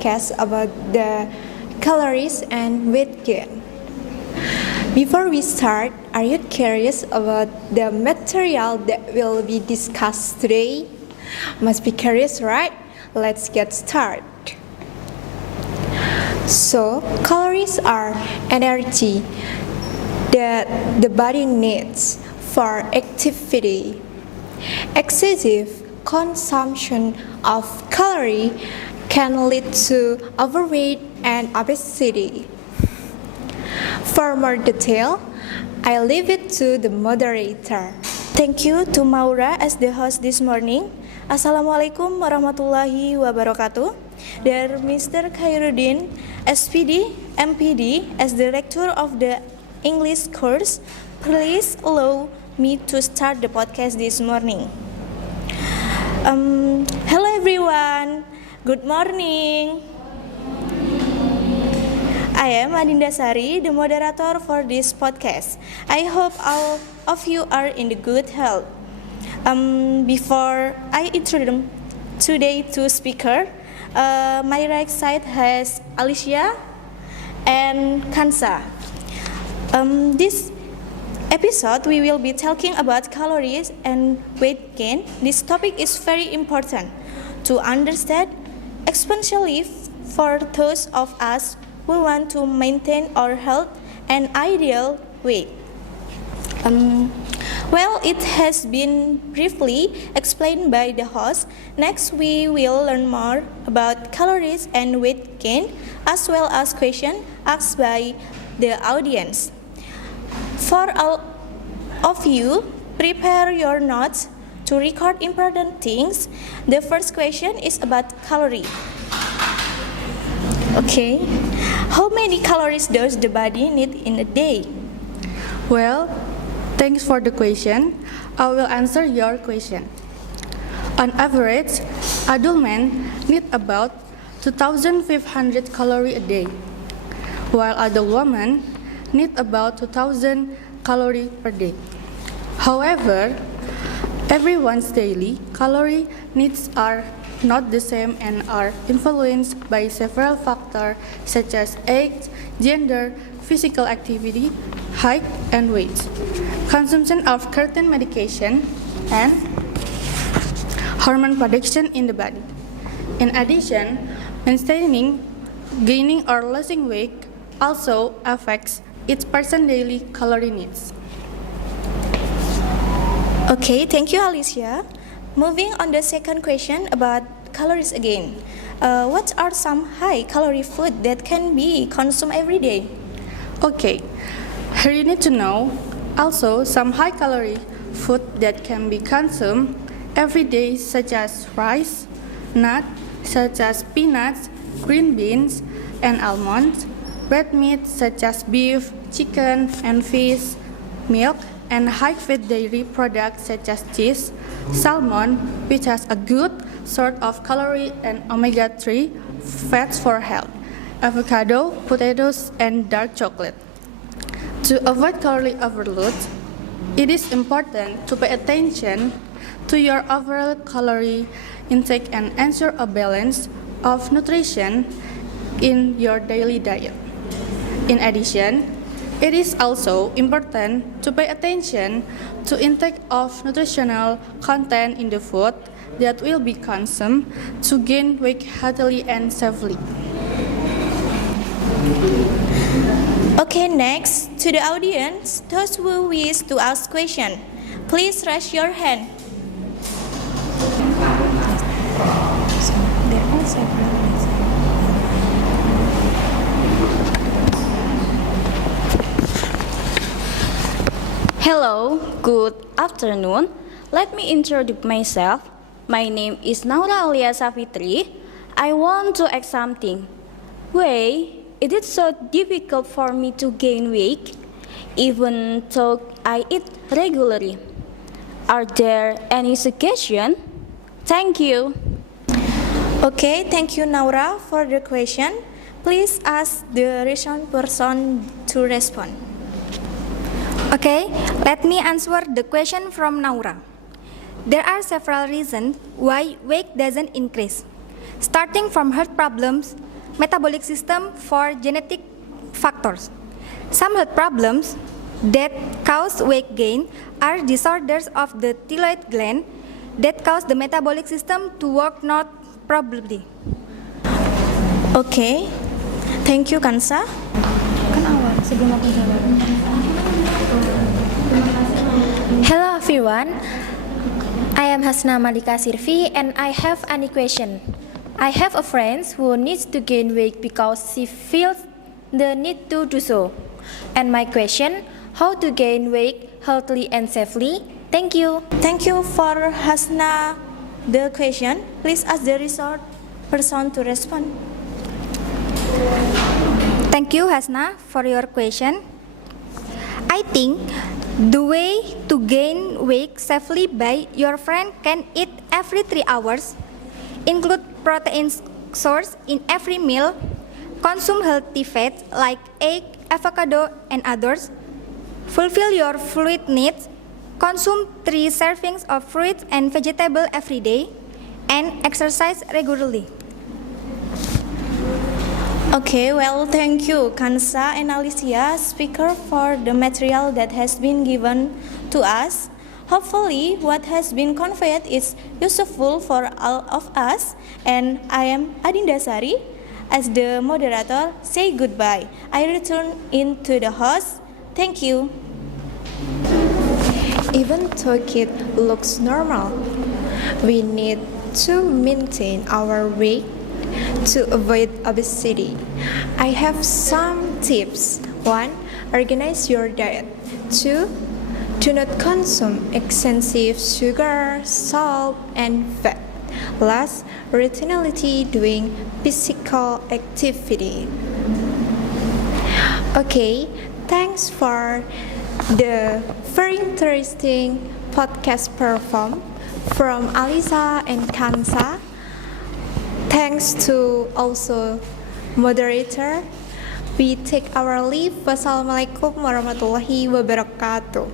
podcast about the calories and weight gain. Before we start, are you curious about the material that will be discussed today? Must be curious, right? Let's get started. So, calories are energy that the body needs for activity. Excessive consumption of calories can lead to overweight and obesity. For more detail, I leave it to the moderator. Thank you to Maura as the host this morning. Assalamualaikum warahmatullahi wabarakatuh. Dear Mr. Khairuddin, SPD, MPD, as the lecturer of the English course, please allow me to start the podcast this morning. Hello everyone, good morning. I am Adinda Sari, the moderator for this podcast. I hope all of you are in the good health. Before I introduce today's two speakers, my right side has Alicia and Kansa. This episode we will be talking about calories and weight gain. This topic is very important to understand, especially for those of us who want to maintain our health and ideal weight. Well, it has been briefly explained by the host. Next, we will learn more about calories and weight gain, as well as questions asked by the audience. For all of you, prepare your notes to record important things. The first question is about calorie. Okay, how many calories does the body need in a day? Well, thanks for the question. I will answer your question. On average, adult men need about 2,500 calories a day, while adult women need about 2,000 calories per day. However, everyone's daily calorie needs are not the same and are influenced by several factors such as age, gender, physical activity, height, and weight, consumption of certain medication, and hormone production in the body. In addition, maintaining, gaining, or losing weight also affects each person's daily calorie needs. Okay, thank you, Alicia. Moving on the second question about calories again. What are some high-calorie food that can be consumed every day? Okay, here you need to know also some high-calorie food that can be consumed every day, such as rice, nuts such as peanuts, green beans, and almonds, red meat such as beef, chicken, and fish, milk, and high-fat dairy products such as cheese, salmon, which has a good source of calorie and omega-3 fats for health, avocado, potatoes, and dark chocolate. To avoid calorie overload, it is important to pay attention to your overall calorie intake and ensure a balance of nutrition in your daily diet. In addition, it is also important to pay attention to intake of nutritional content in the food that will be consumed to gain weight healthily and safely. Okay, next, to the audience, those who wish to ask questions, please raise your hand. There are several. Hello, good afternoon. Let me introduce myself. My name is Naura Alia Safitri. I want to ask something. Why is it so difficult for me to gain weight, even though I eat regularly? Are there any suggestions? Thank you. Okay, thank you, Naura, for the question. Please ask the recent person to respond. Okay, let me answer the question from Naura. There are several reasons why weight doesn't increase. Starting from heart problems, metabolic system for genetic factors. Some health problems that cause weight gain are disorders of the thyroid gland that cause the metabolic system to work not properly. Okay, thank you Kansa. Hello everyone, I am Hasna Malika Sirvi and I have any question. I have a friend who needs to gain weight because she feels the need to do so. And my question, how to gain weight healthily and safely? Thank you. Thank you for Hasna the question. Please ask the resort person to respond. Thank you, Hasna, for your question. I think the way to gain weight safely by your friend can eat every 3 hours, include protein source in every meal, consume healthy fats like egg, avocado, and others, fulfill your fluid needs, consume 3 servings of fruits and vegetables every day, and exercise regularly. Okay, well, thank you, Kansa and Alicia, speaker, for the material that has been given to us. Hopefully, what has been conveyed is useful for all of us. And I am Adinda Sari, as the moderator. Say goodbye. I return into the host. Thank you. Even though it looks normal, we need to maintain our weight to avoid obesity. I have some tips. 1. Organize your diet. 2. Do not consume excessive sugar, salt, and fat. Last, routinely doing physical activity. Okay, thanks for the very interesting podcast perform from Alisa and Kansa. Thanks to also moderator. We take our leave. Wassalamualaikum warahmatullahi wabarakatuh.